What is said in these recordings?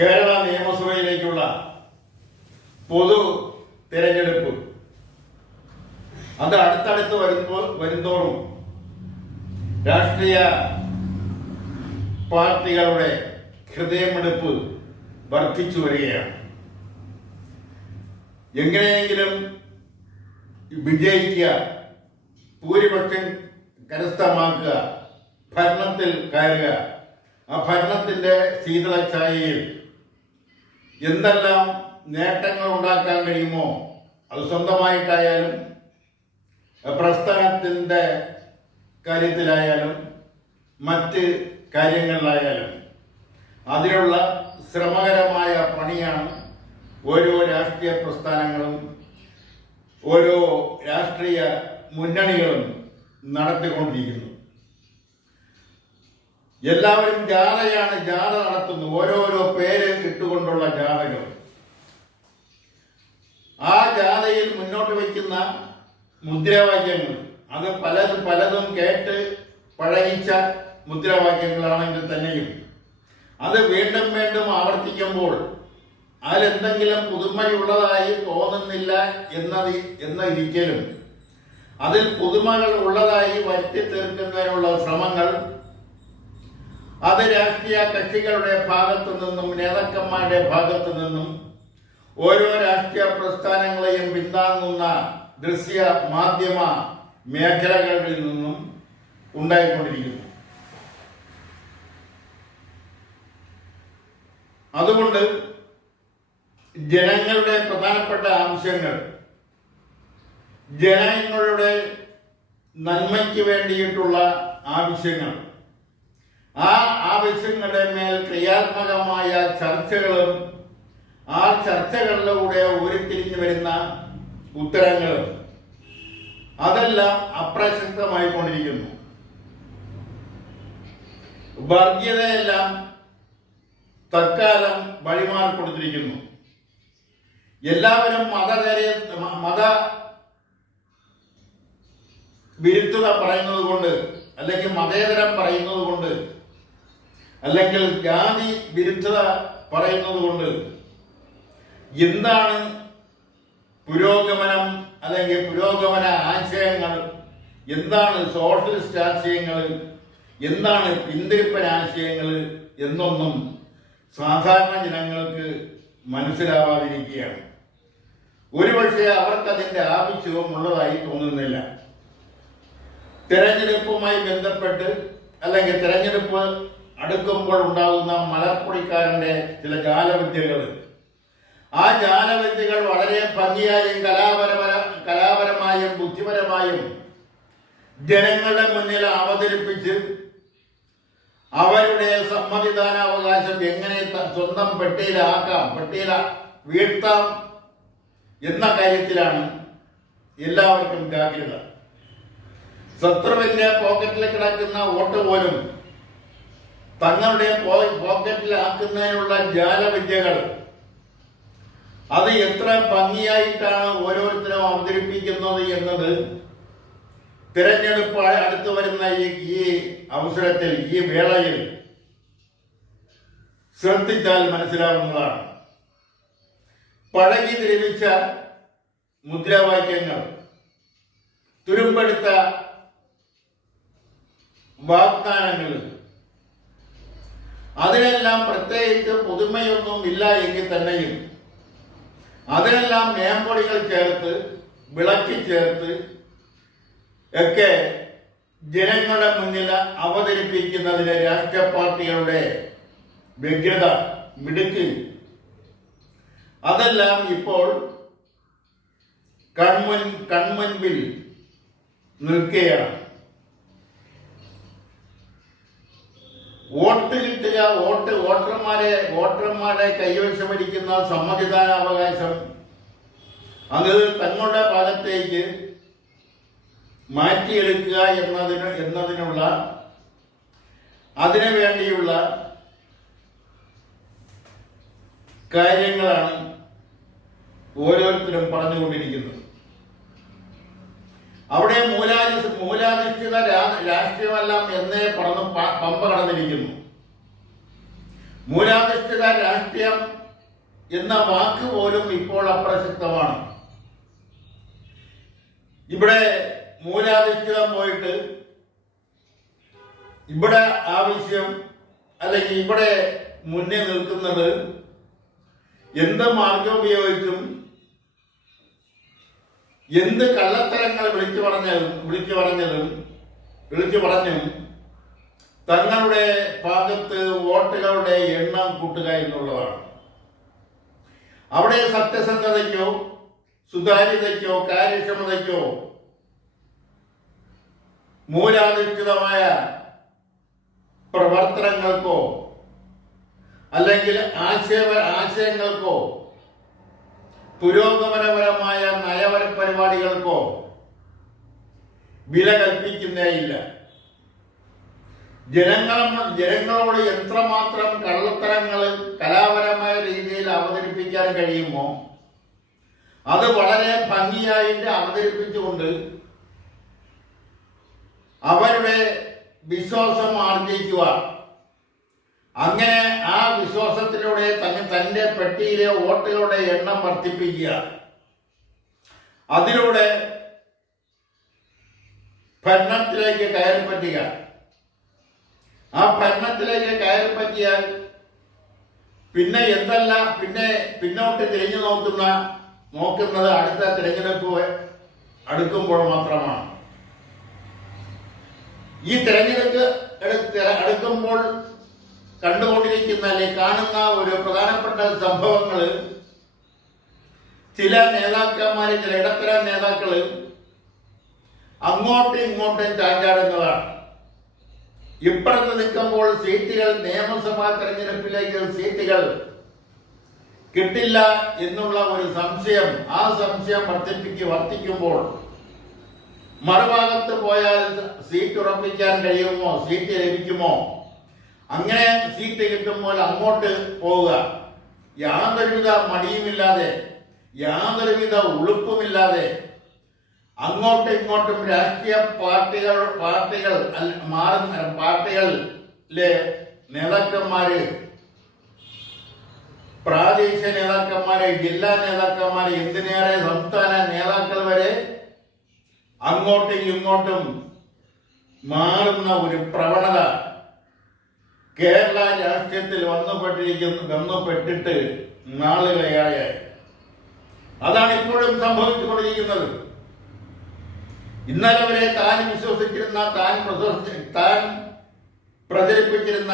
കേരള നിയമസഭയിലേക്കുള്ള പൊതു തിരഞ്ഞെടുപ്പ് അത് അടുത്തടുത്ത് വരുന്തോറും രാഷ്ട്രീയ പാർട്ടികളുടെ ഹൃദയമെടുപ്പ് വർദ്ധിച്ചു വരികയാണ്. എങ്ങനെയെങ്കിലും വിജയിക്കുക, ഭൂരിപക്ഷം കരസ്ഥമാക്കുക, ഭരണത്തിൽ കയറുക, ആ ഭരണത്തിന്റെ ശീതളഛായയിൽ എന്തെല്ലാം നേട്ടങ്ങൾ ഉണ്ടാക്കാൻ കഴിയുമോ, അത് സ്വന്തമായിട്ടായാലും പ്രസ്ഥാനത്തിന്റെ കാര്യത്തിലായാലും മറ്റ് കാര്യങ്ങളിലായാലും അതിനുള്ള ശ്രമകരമായ പണിയാണ് ഓരോ രാഷ്ട്രീയ പ്രസ്ഥാനങ്ങളും ഓരോ രാഷ്ട്രീയ മുന്നണികളും നടത്തിക്കൊണ്ടിരിക്കുന്നു. എല്ലാവരും ജാഥ നടത്തുന്നു, ഓരോരോ പേര് ഇട്ടുകൊണ്ടുള്ള ജാഥകൾ. ആ ജാഥയിൽ മുന്നോട്ട് വയ്ക്കുന്ന മുദ്രാവാക്യങ്ങൾ അത് പലതും കേട്ട് പഴകിച്ച മുദ്രാവാക്യങ്ങളാണെങ്കിൽ തന്നെയും അത് വീണ്ടും വീണ്ടും ആവർത്തിക്കുമ്പോൾ അതിലെന്തെങ്കിലും പുതുമയുള്ളതായി തോന്നുന്നില്ല എന്നൊരിക്കലും അതിൽ പുതുമകൾ ഉള്ളതായി വരുത്തി തീർക്കുന്നതിനുള്ള ശ്രമങ്ങൾ അത് രാഷ്ട്രീയ കക്ഷികളുടെ ഭാഗത്തു നിന്നും നേതാക്കന്മാരുടെ ഭാഗത്തു നിന്നും ഓരോ രാഷ്ട്രീയ പ്രസ്ഥാനങ്ങളെയും പിന്താങ്ങുന്ന ദൃശ്യ മാധ്യമ മേഖലകളിൽ നിന്നും ഉണ്ടായിക്കൊണ്ടിരിക്കുന്നു. അതുകൊണ്ട് ജനങ്ങളുടെ പ്രധാനപ്പെട്ട ആവശ്യങ്ങൾ, ജനങ്ങളുടെ നന്മയ്ക്ക് വേണ്ടിയിട്ടുള്ള ആവശ്യങ്ങൾ, ആ ആവശ്യങ്ങളുടെ മേൽ ക്രിയാത്മകമായ ചർച്ചകളും ആ ചർച്ചകളിലൂടെ ഉരുത്തിരിഞ്ഞു വരുന്ന ഉത്തരങ്ങളും അതെല്ലാം അപ്രസക്തമായിക്കൊണ്ടിരിക്കുന്നു. വർഗീയതയെല്ലാം തൽക്കാലം വഴിമാറി കൊടുത്തിരിക്കുന്നു. എല്ലാവരും മത വിരുദ്ധത പറയുന്നത് കൊണ്ട്, അല്ലെങ്കിൽ മതേതരം പറയുന്നത് കൊണ്ട്, അല്ലെങ്കിൽ ജാതി വിരുദ്ധത പറയുന്നത് കൊണ്ട് എന്താണ് പുരോഗമനം അല്ലെങ്കിൽ പുരോഗമന ആശയങ്ങൾ, എന്താണ് സോഷ്യലിസ്റ്റ് ആശയങ്ങൾ, എന്താണ് പിന്തിരിപ്പൻ ആശയങ്ങൾ എന്നൊന്നും സാധാരണ ജനങ്ങൾക്ക് മനസ്സിലാവാതിരിക്കുകയാണ്. ഒരുപക്ഷെ അവർക്കതിൻ്റെ ആവശ്യവും ഉള്ളതായി തോന്നുന്നില്ല. തെരഞ്ഞെടുപ്പുമായി ബന്ധപ്പെട്ട് അല്ലെങ്കിൽ തെരഞ്ഞെടുപ്പ് അടുക്കുമ്പോൾ ഉണ്ടാകുന്ന മലർപ്പൊടിക്കാരന്റെ ചില ജാലവിദ്യകൾ, ആ ജാലവിദ്യകൾ വളരെ ഭംഗിയായും കലാപരമായും ബുദ്ധിപരമായും ജനങ്ങളുടെ മുന്നിൽ അവതരിപ്പിച്ച് അവരുടെ സമ്മതിദാനാവകാശം എങ്ങനെ സ്വന്തം പെട്ടിയിൽ വീഴ്ത്താം എന്ന കാര്യത്തിലാണ് എല്ലാവർക്കും ജാഗ്രത. ശത്രുവിന്റെ പോക്കറ്റിൽ കിടക്കുന്ന വോട്ട് പോലും തങ്ങളുടെ പോക്കറ്റിലാക്കുന്നതിനുള്ള ജാലവിദ്യകൾ അത് എത്ര ഭംഗിയായിട്ടാണ് ഓരോരുത്തരും അവതരിപ്പിക്കുന്നത് എന്നത് തിരഞ്ഞെടുപ്പ് അടുത്തു വരുന്ന ഈ അവസരത്തിൽ, ഈ വേളയിൽ ശ്രദ്ധിച്ചാൽ മനസ്സിലാവുന്നതാണ്. പഴകി ദ്രവിച്ച മുദ്രാവാക്യങ്ങൾ, തുരുമ്പെടുത്ത വാഗ്ദാനങ്ങൾ, അതിനെല്ലാം പ്രത്യേകിച്ച് പുതുമയൊന്നും ഇല്ല എങ്കിൽ തന്നെയും അതിനെല്ലാം മേമ്പൊടികൾ ചേർത്ത് വിളക്കി ചേർത്ത് ഒക്കെ ജനങ്ങളുടെ മുന്നിൽ അവതരിപ്പിക്കുന്നതിന് രാഷ്ട്രീയ പാർട്ടികളുടെ വ്യഗ്രത, മിടുക്ക്, അതെല്ലാം ഇപ്പോൾ കൺമുൻപിൽ നിൽക്കുകയാണ്. വോട്ട് കിട്ടുക, വോട്ടർമാരെ കൈവശമിരിക്കുന്ന സമ്മതിദാനാവകാശം അത് തങ്ങളുടെ ഭാഗത്തേക്ക് മാറ്റിയെടുക്കുക എന്നതിനുള്ള അതിനു വേണ്ടിയുള്ള കാര്യങ്ങളാണ് ഓരോരുത്തരും പറഞ്ഞുകൊണ്ടിരിക്കുന്നത്. അവിടെ മൂലാധിഷ്ഠിത രാഷ്ട്രീയമെല്ലാം എന്നേ പമ്പ കടന്നിരിക്കുന്നു. മൂലാധിഷ്ഠിത രാഷ്ട്രീയം എന്ന വാക്ക് പോലും ഇപ്പോൾ അപ്രസക്തമാണ്. ഇവിടെ മൂലാധിഷ്ഠിതം പോയിട്ട് ഇവിടെ ആവശ്യം അല്ലെങ്കിൽ ഇവിടെ മുന്നിൽ നിൽക്കുന്നത് എന്ത് മാർഗം ഉപയോഗിച്ചും എന്ത് കള്ളത്തരങ്ങൾ വിളിച്ചു പറഞ്ഞും തങ്ങളുടെ ഭാഗത്ത് വോട്ടുകളുടെ എണ്ണം കൂട്ടുക എന്നുള്ളതാണ്. അവിടെ സത്യസന്ധതയ്ക്കോ സുതാര്യതയ്ക്കോ കാര്യക്ഷമതയ്ക്കോ മൂലാധിഷ്ഠിതമായ പ്രവർത്തനങ്ങൾക്കോ അല്ലെങ്കിൽ ആശയങ്ങൾക്കോ പുരോഗമനപരമായ നയപര പരിപാടികൾക്കോ വില കൽപ്പിക്കുന്നേയില്ല. ജനങ്ങളോട് എത്രമാത്രം കള്ളത്തരങ്ങൾ കലാപരമായ രീതിയിൽ അവതരിപ്പിക്കാൻ കഴിയുമോ അത് വളരെ ഭംഗിയായിട്ട് അവതരിപ്പിച്ചുകൊണ്ട് അവരുടെ വിശ്വാസം ആർജിക്കുക. അങ്ങനെ ആ വിശ്വാസത്തിലൂടെ തന്റെ പെട്ടിയിലെ വോട്ടുകളുടെ എണ്ണം വർദ്ധിപ്പിക്കുക. അതിലൂടെ ഭരണത്തിലേക്ക് കയറിപ്പറ്റുക. ആ ഭരണത്തിലേക്ക് കയറിപ്പറ്റിയാൽ പിന്നെ പിന്നോട്ട് തിരിഞ്ഞു നോക്കുന്നത് അടുത്ത തിരഞ്ഞെടുപ്പ് അടുക്കുമ്പോൾ മാത്രമാണ്. ഈ തിരഞ്ഞെടുപ്പ് അടുക്കുമ്പോൾ കണ്ടുകൊണ്ടിരിക്കുന്ന അല്ലെങ്കിൽ കാണുന്ന ഒരു പ്രധാനപ്പെട്ട സംഭവങ്ങൾ ചില നേതാക്കന്മാര് ചില ഇടത്തരം നേതാക്കള് അങ്ങോട്ടും ഇങ്ങോട്ടും ചാഞ്ചാടുന്നതാണ്. ഇപ്പുറത്ത് നിൽക്കുമ്പോൾ സീറ്റുകൾ നിയമസഭാ തെരഞ്ഞെടുപ്പിലേക്ക് സീറ്റുകൾ കിട്ടില്ല എന്നുള്ള ഒരു സംശയം, ആ സംശയം വർദ്ധിക്കുമ്പോൾ മറുഭാഗത്ത് പോയാൽ സീറ്റ് ഉറപ്പിക്കാൻ കഴിയുമോ, സീറ്റ് ലഭിക്കുമോ, അങ്ങനെ സീറ്റ് കിട്ടുമ്പോൾ അങ്ങോട്ട് പോവുക. യാതൊരുവിധ മടിയുമില്ലാതെ യാതൊരുവിധ ഉളുപ്പുമില്ലാതെ അങ്ങോട്ടും ഇങ്ങോട്ടും രാഷ്ട്രീയ പാർട്ടികളിലെ നേതാക്കന്മാര്, പ്രാദേശിക നേതാക്കന്മാര്, ജില്ലാ നേതാക്കന്മാര്, എന്തിനേറെ സംസ്ഥാന നേതാക്കൾ വരെ അങ്ങോട്ടും ഇങ്ങോട്ടും മാറുന്ന ഒരു പ്രവണത കേരള രാഷ്ട്രീയത്തിൽ വന്നുപെട്ടിട്ട് നാളുകളേറെ. അതാണ് ഇപ്പോഴും സംഭവിച്ചുകൊണ്ടിരിക്കുന്നത്. ഇന്നലെ വരെ താൻ വിശ്വസിച്ചിരുന്ന, താൻ പ്രചരിപ്പിച്ചിരുന്ന,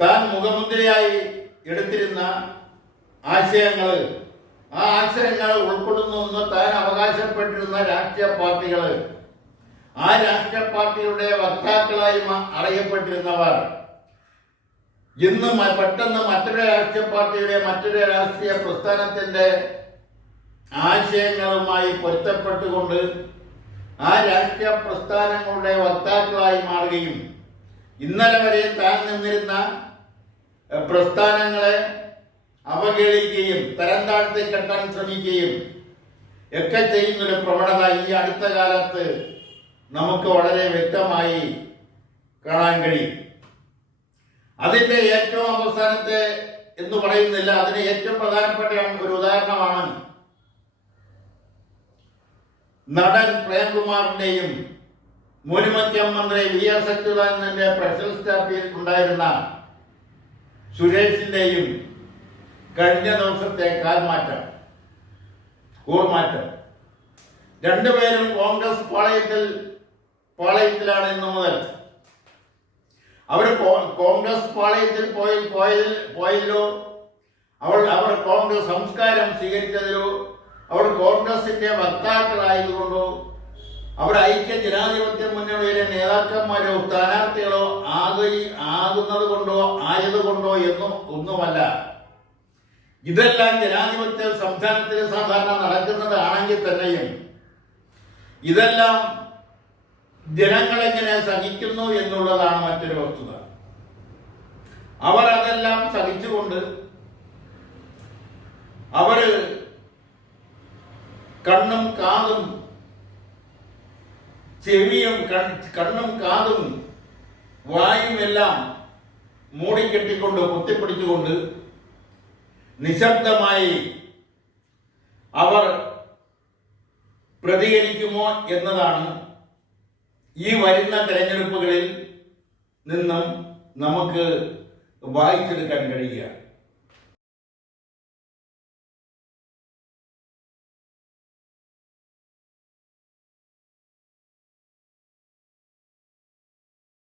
താൻ മുഖമുദ്രയായി എടുത്തിരുന്ന ആശയങ്ങൾ, ആ ആശയങ്ങൾ ഉൾക്കൊള്ളുന്നു താൻ അവകാശപ്പെട്ടിരുന്ന രാഷ്ട്രീയ പാർട്ടികൾ, ആ രാഷ്ട്രീയ പാർട്ടിയുടെ വക്താക്കളായി അറിയപ്പെട്ടിരുന്നവർ ഇന്ന് പെട്ടെന്ന് മറ്റൊരു രാഷ്ട്രീയ പാർട്ടിയുടെ, മറ്റൊരു രാഷ്ട്രീയ പ്രസ്ഥാനത്തിന്റെ ആശയങ്ങളുമായി പൊരുത്തപ്പെട്ടുകൊണ്ട് ആ രാഷ്ട്രീയ പ്രസ്ഥാനങ്ങളുടെ വക്താക്കളായി മാറുകയും ഇന്നലെ വരെ താൻ നിന്നിരുന്ന പ്രസ്ഥാനങ്ങളെ അവഗണിക്കുകയും തരം താഴ്ത്തി കെട്ടാൻ ശ്രമിക്കുകയും ഒക്കെ ചെയ്യുന്നൊരു പ്രവണത ഈ അടുത്ത കാലത്ത് നമുക്ക് വളരെ വ്യക്തമായി കാണാൻ കഴിയും. അതിന്റെ ഏറ്റവും അവസാനത്തെ എന്ന് പറയുന്നില്ല, അതിന് ഏറ്റവും പ്രധാനപ്പെട്ട ഒരു ഉദാഹരണമാണ് നടൻ പ്രേംകുമാറിന്റെയും മുൻ മുഖ്യമന്ത്രി വി എസ് അച്യുതാനന്ദന്റെ സ്പെഷ്യൽ സ്റ്റാഫിൽ ഉണ്ടായിരുന്ന സുരേഷിന്റെയും കഴിഞ്ഞ ദിവസത്തെ കൂർമാറ്റം. രണ്ടുപേരും കോൺഗ്രസ് പാളയത്തിലാണ് ഇന്നു മുതൽ. അവർ കോൺഗ്രസ് പാളയത്തിൽ പോയതിലോ അവർ കോൺഗ്രസ് സംസ്കാരം സ്വീകരിച്ചതിലോ അവർ കോൺഗ്രസിന്റെ വക്താക്കളായതുകൊണ്ടോ അവർ ഐക്യ ജനാധിപത്യ മുന്നണിയിലെ നേതാക്കന്മാരോ സ്ഥാനാർത്ഥികളോ ആയതുകൊണ്ടോ എന്നും ഒന്നുമല്ല. ഇതെല്ലാം ജനാധിപത്യ സംസ്ഥാനത്തിൽ സാധാരണ നടക്കുന്നതാണെങ്കിൽ തന്നെയും ഇതെല്ലാം ജനങ്ങളെങ്ങനെ സഹിക്കുന്നു എന്നുള്ളതാണ് മറ്റൊരു വസ്തുത. അവർ അതെല്ലാം സഹിച്ചുകൊണ്ട് അവര് കണ്ണും കാതും ചെവിയും കണ്ണും കാതും വായുമെല്ലാം മൂടിക്കെട്ടിക്കൊണ്ട് കുത്തിപ്പിടിച്ചുകൊണ്ട് നിശബ്ദമായി അവർ പ്രതികരിക്കുമോ എന്നതാണ് ഈ വരുന്ന തെരഞ്ഞെടുപ്പുകളിൽ നിന്നും നമുക്ക് വായിച്ചെടുക്കാൻ കഴിയുക.